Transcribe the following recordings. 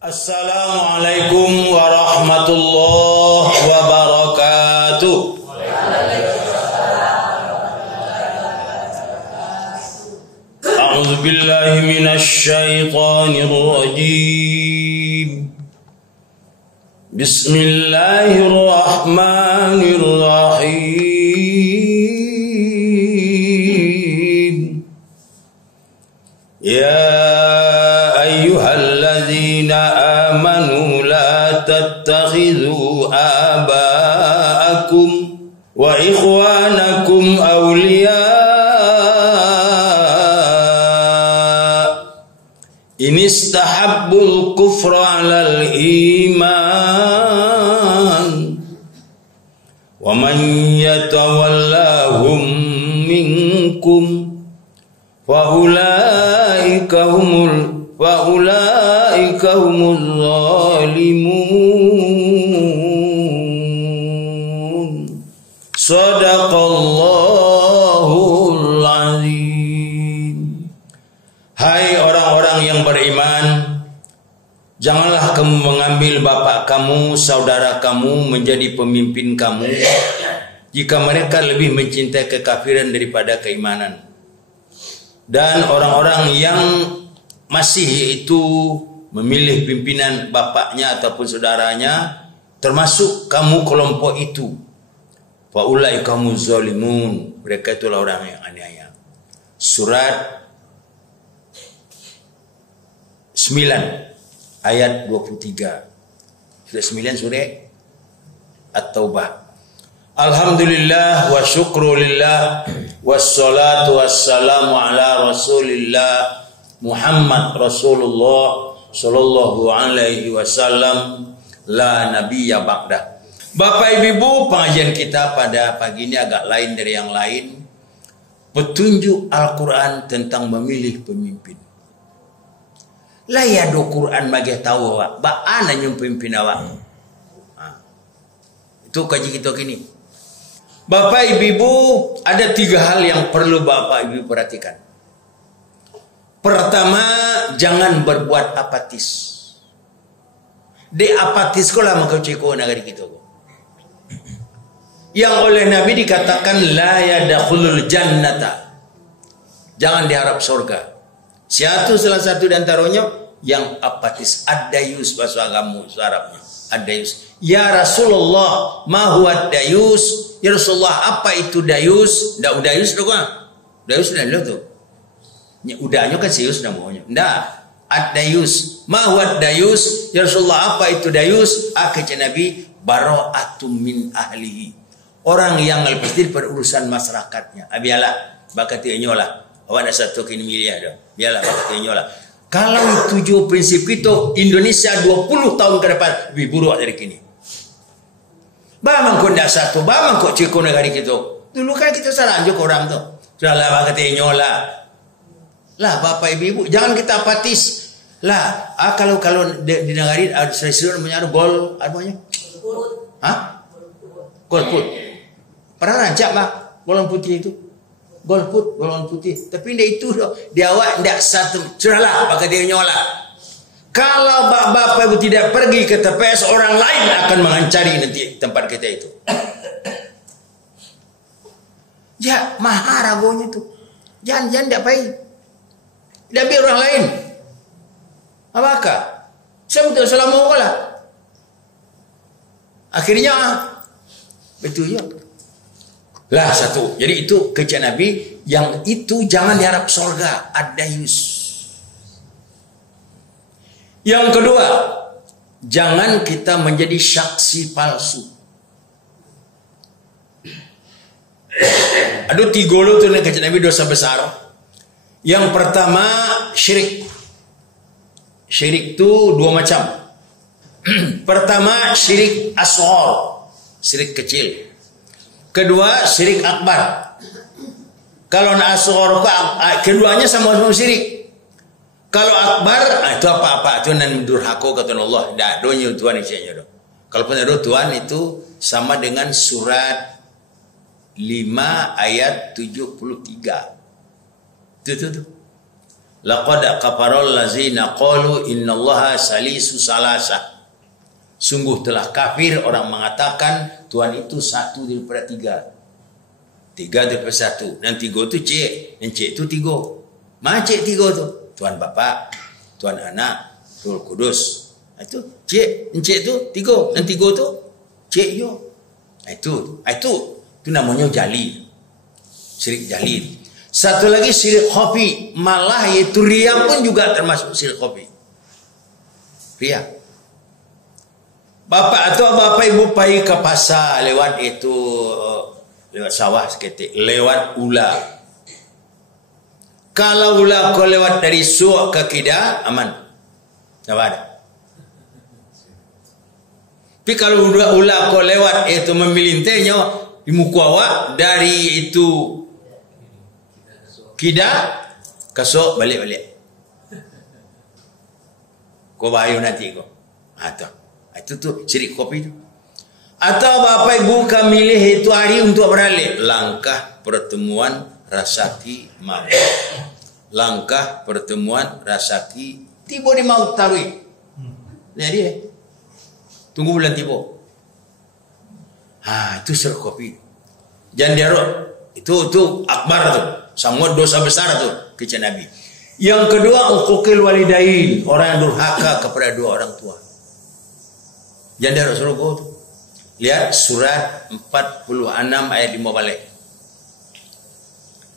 Assalamualaikum warahmatullahi wabarakatuh. A'udzu billahi minasy syaithanir rajim. Bismillahirrahmanirrahim. Ya amanu la tattakhidhu aba'akum wa ikhwanakum awliya in istahabbul kufra 'alal iman wa man yatawallahum minkum fa ulaika humul zalimun. Shadaqallahul azim. Hai orang-orang yang beriman, janganlah kamu mengambil bapak kamu, saudara kamu menjadi pemimpin kamu jika mereka lebih mencintai kekafiran daripada keimanan. Dan orang-orang yang masih itu memilih pimpinan bapaknya ataupun saudaranya, termasuk kamu kelompok itu. Fa ulaika humuz zalimun, mereka itulah orang yang aniaya. Surat 9 ayat 23. Surat 9 surah At-Taubah. Alhamdulillah wa syukrulillah wassalatu wassalamu ala rasulillah Muhammad Rasulullah sallallahu alaihi wasallam la nabiyya ba'da. Bapak Ibu, pengajian kita pada pagi ini agak lain dari yang lain. Petunjuk Al-Quran tentang memilih pemimpin. Lah ya do Quran bagi tahu awak, ba'ana nyum pemimpin awak. Itu kaji kita kini. Bapak Ibu, ada 3 hal yang perlu Bapak Ibu perhatikan. Pertama, jangan berbuat apatis. De apatis ko lah magkauciko negara kita. Yang oleh Nabi dikatakan la yadkhulul jannata. Jangan diharap surga. Salah satu di antaranya yang apatis, ad-dayus bahasa agama Arabnya. Ad-dayus. Ya Rasulullah, ma huwa ad-dayus? Ya Rasulullah, apa itu dayus? Ndak dayus dong ah. Dayus dah lo tuh. Udahnya kan serius namanya. Ndak. Ad-dayus. Ma huwa ad-dayus? Ya Rasulullah, apa itu dayus? Kata Nabi, bara'atum min ahlihi. Orang yang lepas diri pada urusan masyarakatnya. Biarlah, bakati nyola. Awak ada satu kini miliar dah. Biarlah, bakati nyola. Kalau 7 prinsip itu, Indonesia 20 tahun ke depan lebih buruk dari kini. Bamang kau ndak satu, bamang kau ciko negara kita. Dulu kan kita salah anjuk orang tu. Sudahlah, bakati nyola. Lah Bapak Ibu, jangan kita apatis. Lah, kalau di negara ada presiden namanya gol, apa namanya? Hah? Golput. Pernah rancak bah, golongan putih itu. Golput, golongan putih. Tapi dia itu dia awak ndak satu. Sudahlah, maka dia nyola. Kalau Bapak Ibu tidak pergi ke TPS, orang lain akan mengancari nanti tempat kita itu. Ya, mahar agonya itu. Jangan ndak baik. Dia biar orang lain. Apakah? Saya betul salah mau lah. Akhirnya betul ya. Lah satu. Jadi itu kerja Nabi yang itu jangan diharap surga. Ad-dayus. Yang kedua, jangan kita menjadi saksi palsu. Aduh 3 lo tuh kerja Nabi dosa besar. Yang pertama syirik. Syirik itu 2 macam. Pertama syirik asghar, syirik kecil. Kedua syirik akbar. Kalau asghar keduanya sama-sama syirik. Kalau akbar itu apa-apa itu nan durhaka kata Allah. Dah donya Tuhan isinya do. Kalau punya Tuhan itu sama dengan surat 5 ayat 73. Tuh. Laqad kafaral lazina qalu innallaha salisu salasa. Sungguh telah kafir orang mengatakan Tuhan itu satu daripada tiga. Tiga daripada satu. Dan tiga tu cik. Dan cik tu tiga. Mana cik tiga tu? Tuhan Bapa, Tuhan Anak, Roh Kudus. Itu cik. Dan cik tu tiga. Dan tiga tu cik yo. Itu namanya jali. Syirik jali. Satu lagi syirik khafi. Malah iaitu riya pun juga termasuk syirik khafi. Riya. Bapak atau bapak ibu pergi ke pasar lewat itu, lewat sawah seketik, lewat ula. Kalau ula kau lewat dari suak ke kida, aman. Tak ada. Tapi kalau ula kau lewat itu memilintainya di muka awak dari itu kida, kasuk balik-balik. Kau bahaya nanti kau. Atau. Itu tu syirik kopi tu. Atau bapak ibu kami milih itu hari untuk beralih. Langkah pertemuan rasaki maut. Langkah pertemuan rasaki tiba di maut tarwih. Jadi tunggu bulan tiba. Itu syirik kopi. Jangan diarok. Itu akbar tu. Semua dosa besar tu kecil Nabi. Yang kedua, uquqil walidain, orang yang durhaka kepada dua orang tua. Yang dari Rasulullah tu. Lihat surat 46 ayat 5 balik.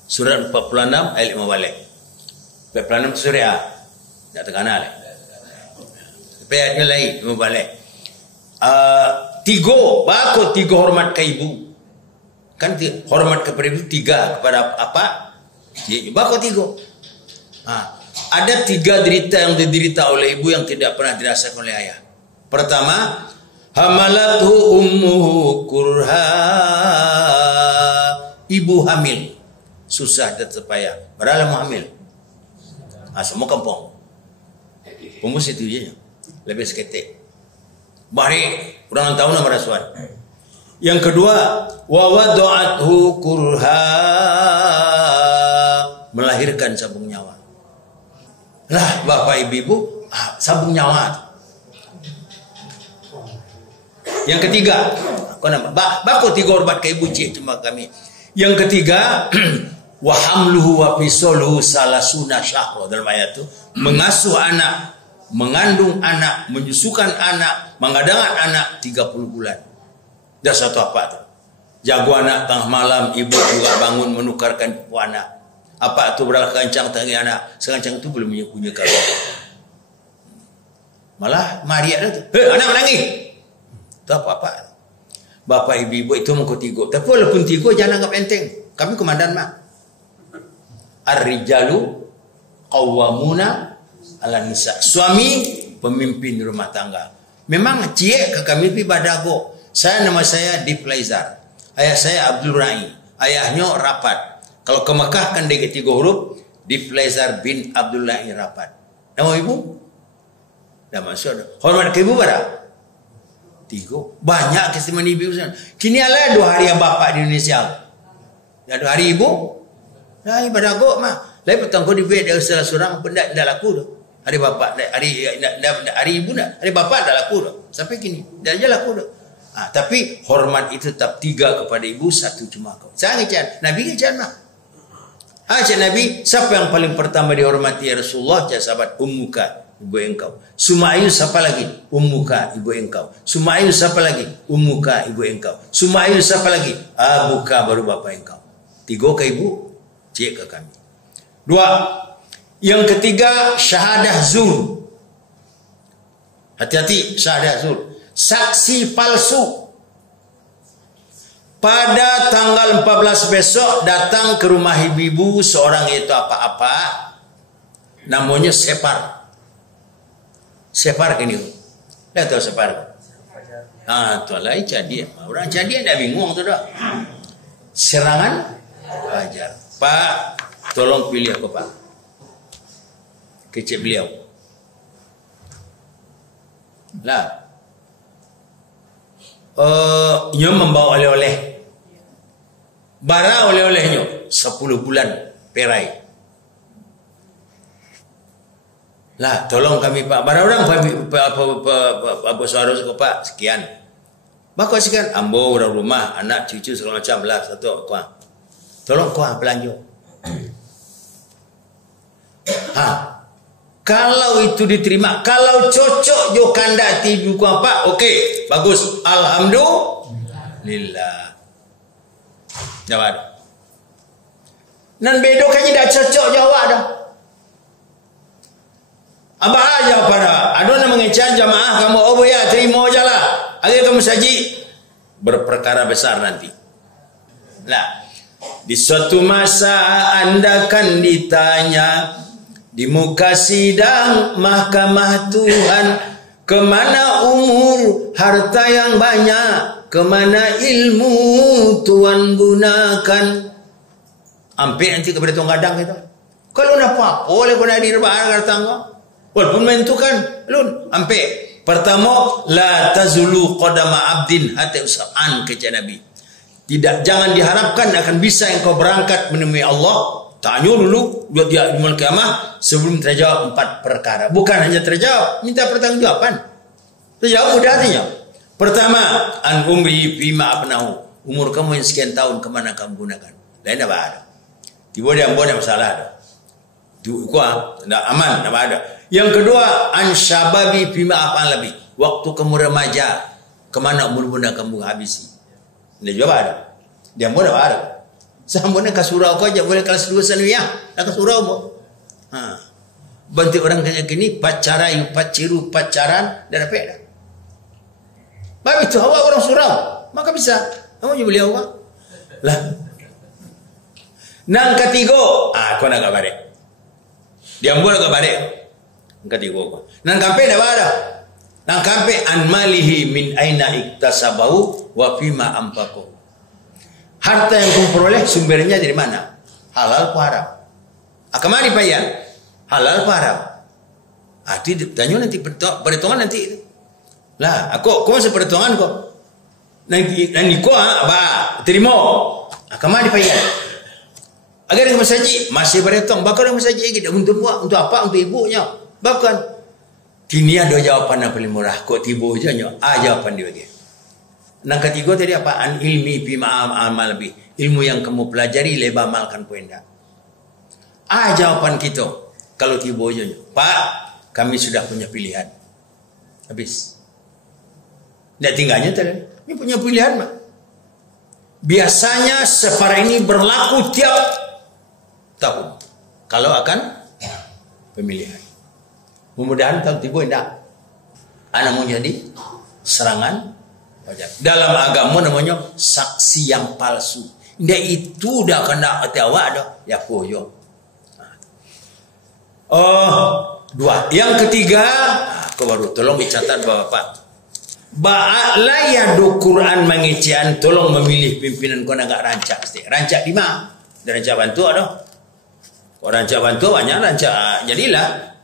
Surat 46 ayat 5 balik. 46 surat A. Tak terkenal. Tapi ayatnya lain 5 balik. Tiga. Bakut tiga hormat ke ibu. Kan hormat kepada ibu tiga. Kepada apa? Bakut tiga. Ada tiga derita yang diderita oleh ibu yang tidak pernah dirasakan oleh ayah. Pertama, hamalathu ummuhu kurha. Ibu hamil. Susah dan terpayah. Padahal mau hamil. Semua kampung. Pemus itu je. Lebih seketik. Bari. Kurang tahu nama rasuan. Yang kedua, wa wadu'athu kurha. Melahirkan sabung nyawa. Lah, bapak ibu, sabung nyawa. Yang ketiga, baku tiga hormat ke ibu cik cuma kami. Yang ketiga, wa hamluhu wa fisoluhu salasuna syahra, dalam ayat itu mengasuh anak, mengandung anak, menyusukan anak, mengadangkan anak 30 bulan. Dah satu apa tu? Jago anak tengah malam, ibu juga bangun menukarkan pupu anak. Apa tu berlaku kencang tangi anak, sekencang tu belum punya kalau. Malah Maria tu, anak menangis. Tak apa-apa. Bapak ibu itu muka tiga. Tapi walaupun tiga jangan anggap enteng. Kami komandan mah. Ar-rijalu qawwamuna 'ala nisa. Suami pemimpin rumah tangga. Memang cik ke kami pi badago. Nama saya Diflaizar. Ayah saya Abdul Rai. Ayahnya Rapat. Kalau ke Mekah kan dia tiga huruf, Diflaizar bin Abdul Rai Rapat. Nama ibu? Nama saudara. Hormat ke ibu berapa? Tiga. Banyak keistimewaan ibu. Kini ada 2 hari yang bapak di Indonesia. Ya 2 hari ibu. Nah, ibadah gok mah. Lain petang kau di bed salah seorang benda dah laku tu. Hari bapak, hari ibu dah. Hari bapak dah laku tu. Sampai kini dah je laku tu. Tapi hormat itu tetap 3 kepada ibu, 1 cuma kau. Saya ngecan. Nabi ngecan mah. Cik Nabi, siapa yang paling pertama dihormati ya Rasulullah? Cik sahabat, ummuka, ibu engkau. Sumayu siapa lagi? Ummuka, ibu engkau. Sumayu siapa lagi? Ummuka, ibu engkau. Sumayu siapa lagi? Abuka, baru bapak engkau. 3 ke ibu, cik ke kami. 2. Yang ketiga, syahadah zur. Hati-hati, syahadah zur. Saksi palsu. Pada tanggal 14 besok datang ke rumah ibu-ibu seorang itu apa-apa. Namanya Separ. Separ kini. Dah tahu Separ? Tu lah jadi. Orang jadi dah bingung tu dah. Serangan wajar. Pak, tolong pilih aku Pak. Kecik beliau. Lah. Ia membawa oleh-oleh. Bara oleh-olehnya 10 bulan perai. Lah, tolong kami Pak. Barang orang apa suara suku Pak sekian. Bakal sekian. Ambo orang rumah, anak cucu segala macam lah satu kuah. Tolong kuah belanja. Kalau itu diterima, kalau cocok jo kanda tibu ku apa, okey, bagus, alhamdulillah. Jawab. Nan bedo kan dah cocok jawab dah. Apa aja para, ada nak mengecan jamaah kamu, oh ya terima aja lah. Agar kamu saji berperkara besar nanti. Nah, di suatu masa anda kan ditanya di muka sidang mahkamah Tuhan, kemana umur harta yang banyak, kemana ilmu Tuhan gunakan. Ampe nanti kepada tuan kadang kita. Kalau nak apa, boleh kena direbah tangga. Walaupun menentukan, lun ampe. Pertama, la tazulu qadama abdin hatta us'an kepada Nabi. Tidak, jangan diharapkan akan bisa engkau berangkat menemui Allah. Tanya dulu buat dia di malam kiamat sebelum terjawab 4 perkara. Bukan hanya terjawab, minta pertanggungjawaban. Terjawab mudah artinya. Pertama, an umri bima abnahu. Umur kamu yang sekian tahun kemana kamu gunakan? Lain apa ada? Tiba dia ada masalah ada. Kuah, tidak aman, apa ada. Yang kedua, an syababi bima afan lebih. Waktu kamu remaja, kemana umur-umur kamu habisi? Dia jawab ada. Dia pun ada. Sambungnya ke surau kau aja boleh kelas 2 sanawiyah. Nak ke surau mo. Bantu orang kayak gini pacaran dan apa dah. Baik itu awak orang surau, maka bisa. Kamu juga beliau awak. Lah. Nang ketiga, kau nak kabar. Dia boleh kabar. Nang ketiga kau. Nang kampe dah ada. Nang kampe an malihi min aina iktasabahu wa fima anfaqahu. Harta yang kamu peroleh sumbernya dari mana? Halal atau haram? Kemana dibayar? Halal atau haram? Tanya nanti perhitungan nanti. Lah, kau masih perhitungan kau. Nanti kau terima. Kemana dibayar? Agar yang masaji masih berhitung. Bahkan yang masaji kita untuk apa? Untuk ibunya. Bahkan kini ada jawapan yang paling murah. Kau tiba aja jawapan dia bagi. Yang ketiga tadi apa? An ilmi bima amal lebih. Ilmu yang kamu pelajari lebih amalkan puenda. Jawapan kita. Kalau tiba aja, Pak, kami sudah punya pilihan. Habis. Tidak tinggalnya tadi. Ini punya pilihan, Pak. Biasanya seperti ini berlaku tiap tahun. Kalau akan pemilihan. Mudah-mudahan tahun tiba tidak. Anak mau jadi serangan. Dalam agama namanya saksi yang palsu. Dia itu dah kena awak dah. Ya koyo. Dua. Yang ketiga, kau baru tolong dicatat Bapak. Ba'ala yadu Quran mengician, tolong memilih pimpinan kau nak rancak. Rancak di mana? Ada rancak bantu ada. Kau rancak bantu banyak rancak. Jadilah.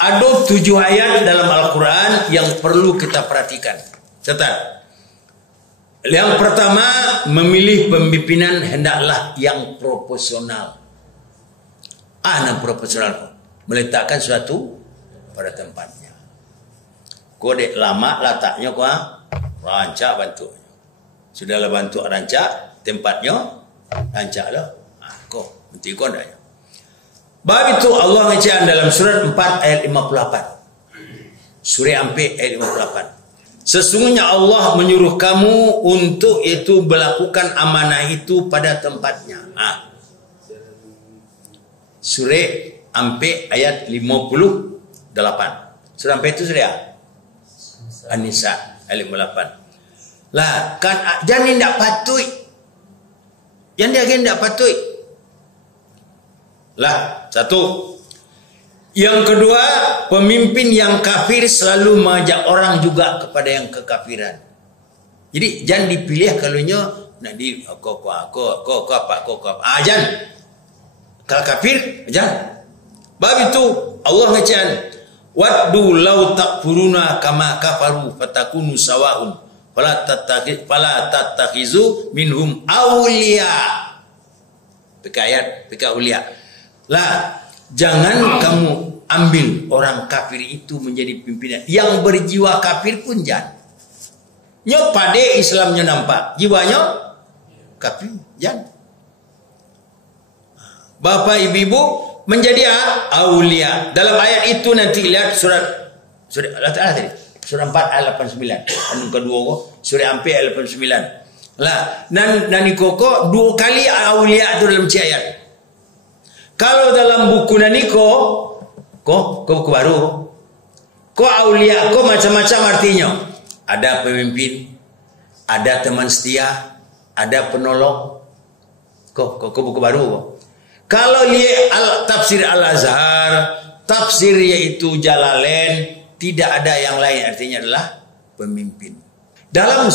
Ada 7 ayat dalam Al-Quran yang perlu kita perhatikan. Catat. Yang pertama, memilih pemimpinan hendaklah yang proporsional. Proporsional. Meletakkan sesuatu pada tempatnya. Kode lama letaknya kau rancak bantu. Sudahlah bantu rancak tempatnya, rancaklah. Kau nanti kau dah. Bab itu Allah ngecek dalam surat 4 ayat 58. Surah Anfal ayat 58. Sesungguhnya Allah menyuruh kamu untuk itu melakukan amanah itu pada tempatnya. Surah Anfal ayat 58. Surah Anfal itu surah An-Nisa ayat 58. Lah kan jangan tidak patut. Yang dia tidak patut. Lah, satu. Yang kedua, pemimpin yang kafir selalu mengajak orang juga kepada yang kekafiran. Jadi jangan dipilih kalaunya nak di kau apa. Jangan. Kalau kafir, jangan. Bab itu Allah ngecen, waddu law takfuruna kama kafaru fatakunu sawaun fala tattakhizu minhum awliya. Ayat ulia. Lah, jangan kamu ambil orang kafir itu menjadi pimpinan. Yang berjiwa kafir pun jangan. Nyo pade Islamnya nampak, jiwanya kafir jangan. Bapak ibu menjadi aulia. Dalam ayat itu nanti lihat surat Allah Ta'ala tadi. Surah 4 ayat 89. Anu kedua ko, surah Ampi ayat 89. Lah, nani koko dua kali aulia itu dalam ayat. Kalau dalam buku naniko ko buku baru. Ko aulia, ko macam-macam artinya. Ada pemimpin, ada teman setia, ada penolong. Ko buku baru. Kalau lihat tafsir Al-Azhar, tafsir yaitu Jalalain, tidak ada yang lain, artinya adalah pemimpin. Dalam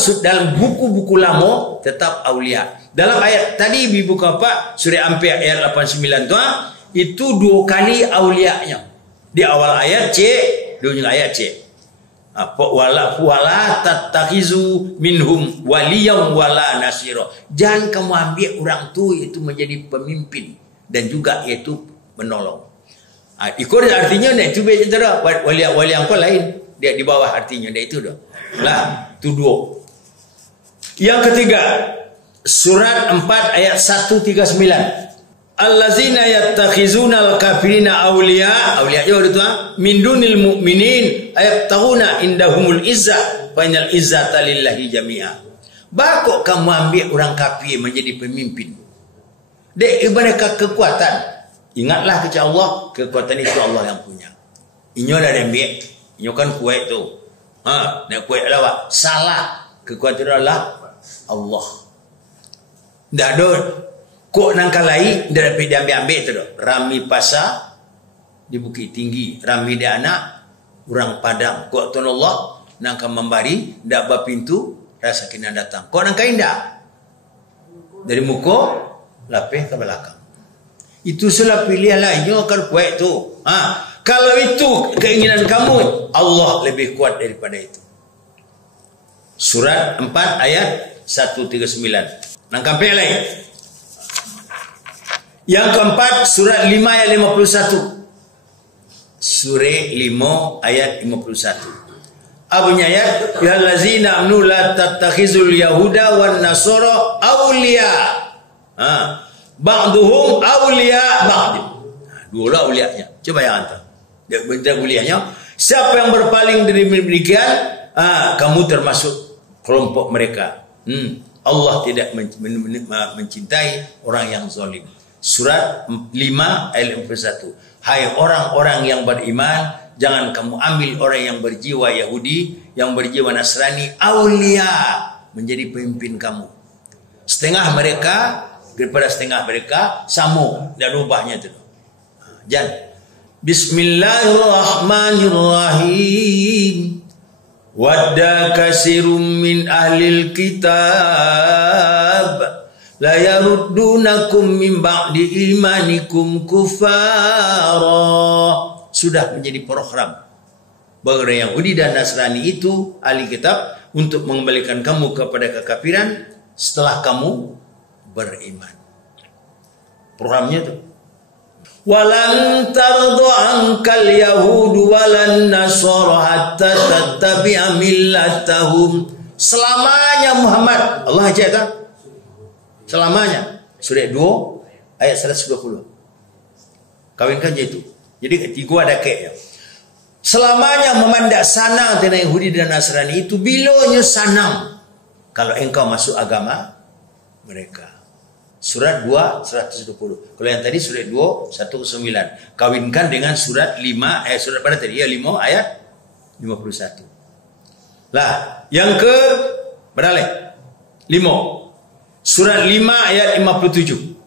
buku-buku lama tetap aulia. Dalam ayat tadi ibu Pak surah Ampi ayat 89 itu dua kali aulianya. Di awal ayat C, di ujung ayat C. Wala tattakhizu minhum waliyan wala nasira. Jangan kamu ambil orang tu itu menjadi pemimpin dan juga yaitu menolong. Ikut artinya nak itu bicara wali yang kau lain dia di bawah artinya dia itu dah. Lah, itu dua. Yang ketiga, surat 4 ayat 139. Allazina yattakhizuna al-kafirina awliya itu min dunil mu'minin ayabtaghuna indahumul izzah fa innal izzata lillahi jami'a. Bakok kamu ambil orang kafir menjadi pemimpin. Dek mereka kekuatan. Ingatlah kepada Allah, kekuatan itu Allah yang punya. Inyo dah ambil, inyo kan kuat tu. Nak kuat adalah salah. Kekuatan adalah Allah. Dah ada kok nangkalai dah dapat diambil tu dah. Rami pasar di Bukit Tinggi, rami dia anak orang Padang. Kok tuan Allah nangka membari dak berpintu rasa kena datang. Kok nangka indah. Dari muka lapih ke belakang. Itu salah pilihan lain. Inyo akan kuat tu. Kalau itu keinginan kamu, Allah lebih kuat daripada itu. Surat 4 ayat 139. Nangkampai lain. Yang keempat, surat 5 ayat 51. Surah 5 ayat 51. Abunya ayat, ya allazina amnu la tattakhizul yahuda wan nasara awliya. Ba'duhum awliya ba'd. Dua lah awliyanya. Coba yang hantar. Dia berita awliyanya. Siapa yang berpaling dari demikian, kamu termasuk kelompok mereka. Allah tidak mencintai orang yang zalim. Surat 5 ayat 41. Hai orang-orang yang beriman, jangan kamu ambil orang yang berjiwa Yahudi, yang berjiwa Nasrani, awliya menjadi pemimpin kamu. Setengah mereka daripada setengah mereka sama dan ubahnya tu. Jangan. Bismillahirrahmanirrahim. Wadda kasirum min ahlil kitab la yaruddunakum min ba'di imanikum kufara. Sudah menjadi program bagi Yahudi dan Nasrani itu ahli kitab untuk mengembalikan kamu kepada kekafiran setelah kamu beriman. Programnya tu. Walan tardu ankal yahudu walan nasara hatta tattabi'a millatahum. Selamanya Muhammad, Allah ajarkan selamanya. Surah 2 ayat 120. Kawinkan je itu. Jadi ketiga ada keknya. Selamanya memandak sanang tentang Yahudi dan Nasrani itu bilanya sanang kalau engkau masuk agama mereka. Surat 2 120. Kalau yang tadi surat 2 109. Kawinkan dengan surat 5 surat pada tadi ya 5 ayat 51. Lah, yang ke berapa? 5. Surat 5 ayat 57.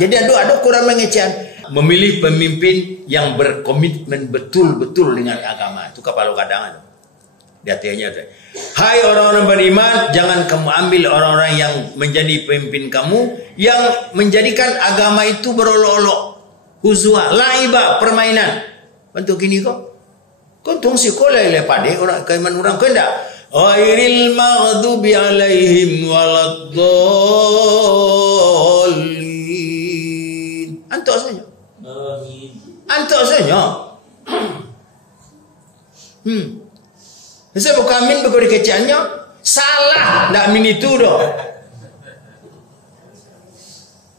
Jadi ada kurang mengecehan. Memilih pemimpin yang berkomitmen betul-betul dengan agama. Itu kepala kadang. Di hatinya tu. Hai orang-orang beriman, jangan kamu ambil orang-orang yang menjadi pemimpin kamu yang menjadikan agama itu berolok-olok, huzwa, laiba, permainan. Bentuk gini kok. Kau tong si kolai lepade orang kaiman orang kenda. Ghairil maghdubi alaihim waladdallin. Antuk saja. Antuk saja. Saya bukan amin berkori kecilnya. Salah. Tak amin itu dah.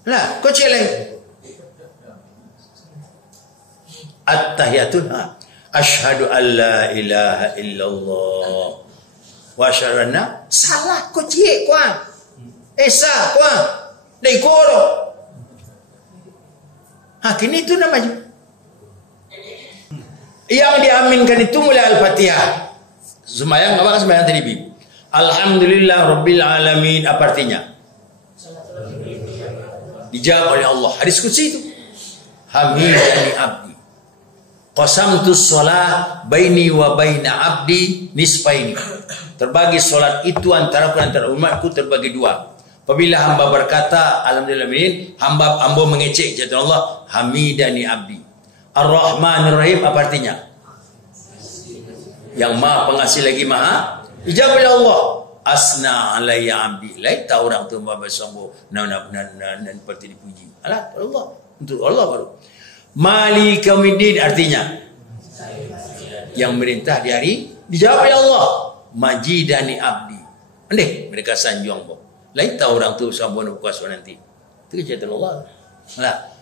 Lah, kau celeng. At-tahiyatun. Asyhadu an la ilaha illallah. Wa asyhadu anna. Salah. Kau cik kuang. Esa kuang. Dari koro. Kini itu namanya. Yang diaminkan itu mulai Al-Fatihah. Sembahyang apa kan sembahyang tadi bi? Alhamdulillah Rabbil Alamin. Apa artinya? Dijawab oleh Allah. Hadis qudsi itu. Hamidani abdi. Qasamtus shalah baini wa baina abdi nisfaini. Terbagi solat itu antaraku dan antara umatku terbagi dua. Apabila hamba berkata alhamdulillah hamba mengecek jatuh Allah hamidani abdi. Ar-Rahmanir Rahim apa artinya? Yang maha pengasih lagi maha ijab oleh Allah. Asna alayya abdi. Lain tak orang tu bersombong dan seperti dipuji. Allah untuk Allah baru. Maliki yaumiddin artinya yang merintah di hari dijawab oleh Allah. Majidani abdi. Andai mereka sanjung boh. Lain tak orang tu sombong kuasa nanti. Itu kejadian Allah. Nah.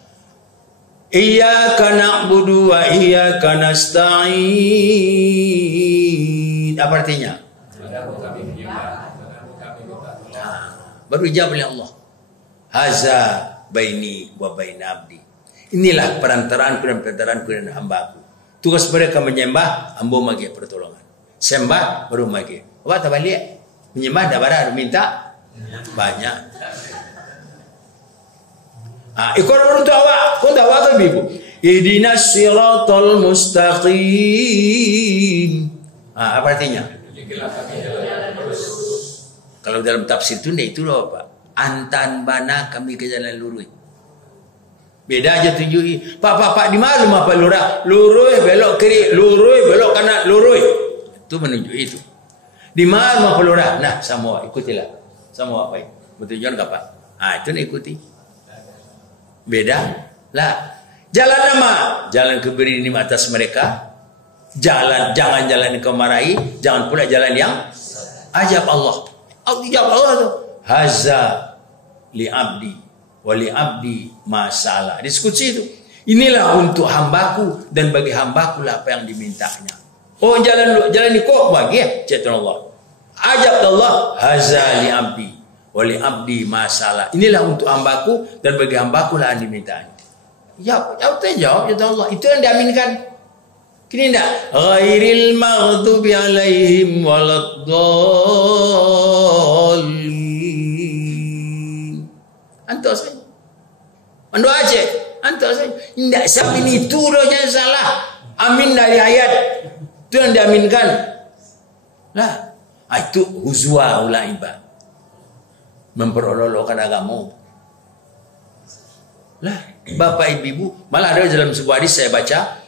Iyyaka na'budu wa iyyaka nasta'in. Apa artinya? Baru dijawab oleh Allah. Haza baini wa baina abdi. Inilah perantaraan dan hamba-Ku. Tugas mereka menyembah, hamba magi pertolongan. Sembah baru magi. Apa tak balik? Menyembah dah barang minta banyak. Ikut orang tu awak. Kau tahu apa ibu? Ihdinas siratal mustaqim. Apa artinya? Kalau dalam tafsir itu apa? Antan bana kami ke jalan lurus. Beda aja tunjuki. Pak di mana rumah Pak Lurah? Lurus belok kiri, lurus belok kanan, lurus. Itu menunjuk itu. Di mana rumah Pak Lurah? Nah, semua ikutilah. Semua apa? Bertujuan ke apa? Itu nak ikuti. Beda lah. Jalan nama, jalan kebiri di atas mereka. Jangan jalan yang kau marahi, jangan pula jalan yang ajab Allah. Ajab Allah tu. Haza li abdi wa li abdi masalah. Diskusi itu. Inilah untuk hambaku dan bagi hambaku lah apa yang dimintanya. Oh jalan ni kok bagi cerita Allah. Ajab Allah haza li abdi wali abdi masalah. Inilah untuk hambaku dan bagi hambaku lah yang dimintanya. Jawab ya Allah. Itu yang diaminkan. Kini enggak? Ghairil maghdubi alaihim waladdallin. Antuk saja. Ando aja. Antuk saja. Enggak sampai itu dah jangan salah. Amin dari ayat. Itu yang diaminkan. Nah, itu huzwa ulaibah. Memperolok-olokkan agama. Lah, Bapak Ibu, malah ada dalam sebuah hadis saya baca,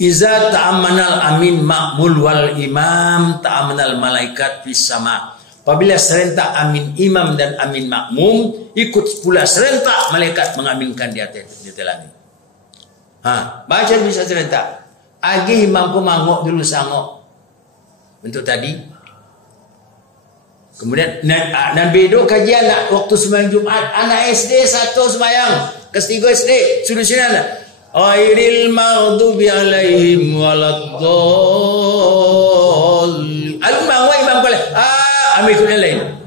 iza ta'amanal amin ma'mul wal imam ta'amanal malaikat fis sama. Apabila serentak amin imam dan amin makmum, ikut pula serentak malaikat mengaminkan di atas langit. Baca bisa serentak. Agi imam pun mangok dulu sangok. Bentuk tadi. Kemudian dan bedo kajian waktu sembahyang Jumat, anak SD 1 sembahyang, kelas 3 SD, sudah sini anak. Ghairil maghdubi alaihim waladdallin. Al-mangwa imam boleh. Ambil ikut yang lain.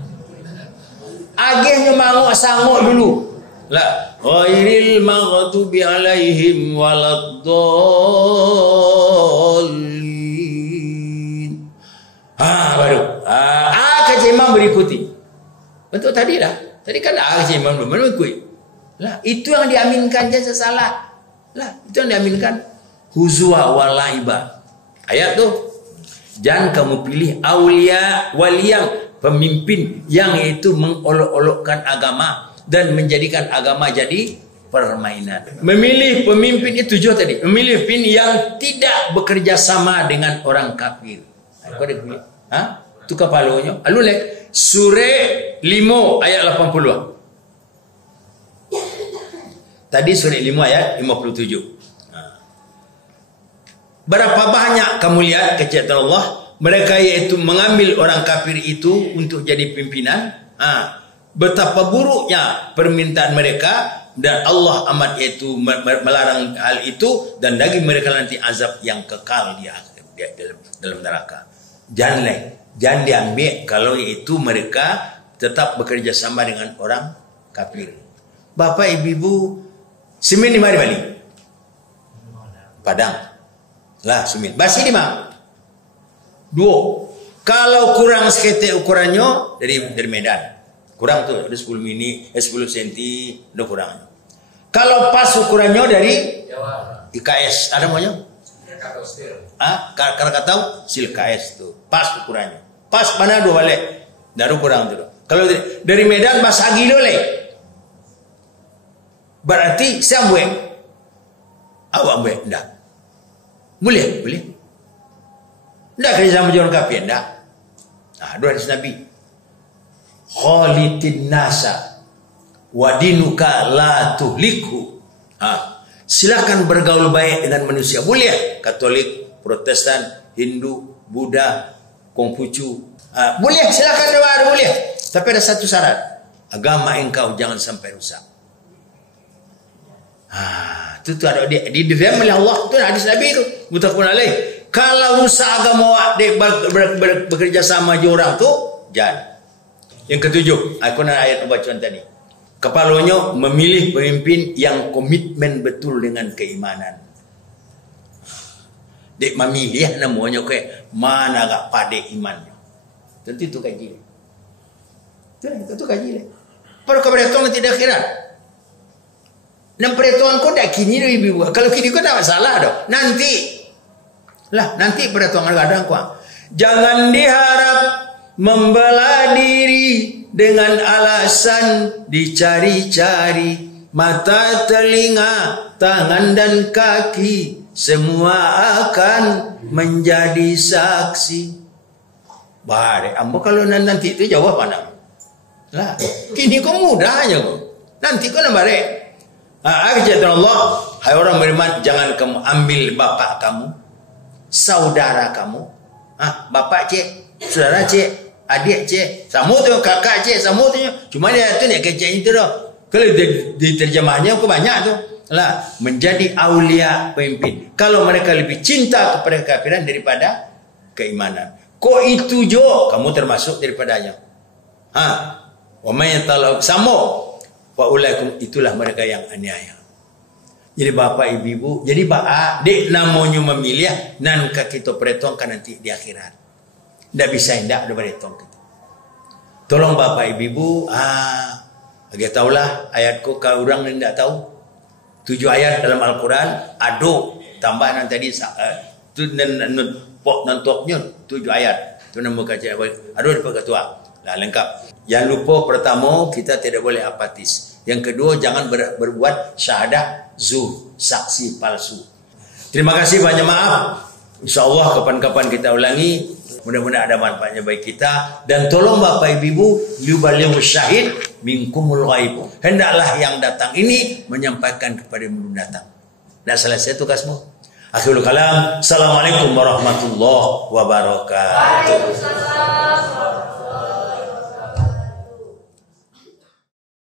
Agihnya mangwa sangok dulu. Lah, ghairil maghdubi alaihim waladdallin. Baru. Kaji imam berikuti. Bentuk tadi lah. Tadi kan kaji imam belum mengikuti. Lah, itu yang diaminkan jangan salah. Lah, itu yang diaminkan huzwa walaiba. Ayat tu. Jangan kamu pilih aulia waliyang, pemimpin yang itu mengolok-olokkan agama dan menjadikan agama jadi permainan. Memilih pemimpin itu juga tadi. Memilih pemimpin yang tidak bekerja sama dengan orang kafir. Kau ada pilih? Itu kepalanya. Alulek surah 5 ayat 80. Tadi surah 5 ayat 57. Berapa banyak kamu lihat kecintaan Allah, mereka yaitu mengambil orang kafir itu untuk jadi pimpinan. Betapa buruknya permintaan mereka, dan Allah amat yaitu melarang hal itu, dan bagi mereka nanti azab yang kekal di dalam neraka. Jangan diambil kalau itu mereka tetap bekerja sama dengan orang kafir. Bapak ibu, semin di mana balik? Padang. Lah semin. Basi di mana? 2. Kalau kurang seketik ukurannya dari Medan. Kurang tuh, ada 10 cm, udah kurang. Kalau pas ukurannya dari IKS, ada namanya? Krakatau Steel KS tuh, pas ukurannya. Pas mana 2 balik, daru kurang tuh. Kalau dari Medan pas agi dole, berarti saya buat, awak buat, enggak. Boleh. Enggak kerja sama orang kafir, enggak. Dua hadis Nabi. Khalitin nasa wadinuka la tuhliku. Silakan bergaul baik dengan manusia. Boleh Katolik, Protestan, Hindu, Buddha, Konghucu. Boleh, silakan boleh. Tapi ada satu syarat. Agama engkau jangan sampai rusak. Itu ada di firman Allah, itu hadis Nabi itu muttafaqun alaih. Kalau rusak agama bekerja sama dengan orang tu, jangan. Yang ke-7, aku nak ayat bacaan tadi. Kepalanya memilih pemimpin yang komitmen betul dengan keimanan. Dek memilih namanya ke mana gak pada imannya. Tentu itu kaji. Itu kaji. Pada keberatuan tidak akhirat. Dan perhitungan kau dah kini dah ibu. Kalau kini kau tak masalah dah. Nanti perhitungan kadang kau. Jangan diharap membela diri dengan alasan dicari-cari. Mata, telinga, tangan dan kaki semua akan menjadi saksi. Baik, ambo kalau nanti itu jawab mana? Lah, kini kau mudahnya kau. Nanti kau nak balik. Kata Allah, hai orang beriman, jangan kamu ambil bapak kamu, saudara kamu, bapak cik, saudara cik, adik cik, sama tu kakak cik, sama tu. Cuma dia tu nak kecik itu dah. Kalau diterjemahnya aku banyak tu. Lah, menjadi aulia pemimpin. Kalau mereka lebih cinta kepada kekafiran daripada keimanan. Kok itu jo, kamu termasuk daripadanya. Wa may yatalaq samo wa ulaikum, itulah mereka yang aniaya. Jadi bapak ibu, jadi dek namanya memilih nan kita perhitungkan nanti di akhirat. Tidak bisa hendak ada berhitung kita. Tolong bapak ibu, agak tahulah ayatku kau orang yang tidak tahu. 7 ayat dalam Al-Quran, tambahan tadi tu nantoknya 7 ayat. Tu nama kaca di ketua. Lah lengkap. Yang lupa pertama, kita tidak boleh apatis. Yang kedua, jangan berbuat syahadah zur, saksi palsu. Terima kasih, banyak maaf. InsyaAllah kapan-kapan kita ulangi. Mudah-mudahan ada manfaatnya bagi kita. Dan tolong bapak ibu, yubalighu syahid minkumul ghaib. Hendaklah yang datang ini menyampaikan kepada yang belum datang. Dah selesai tugasmu. Akhirul kalam. Assalamualaikum warahmatullahi wabarakatuh.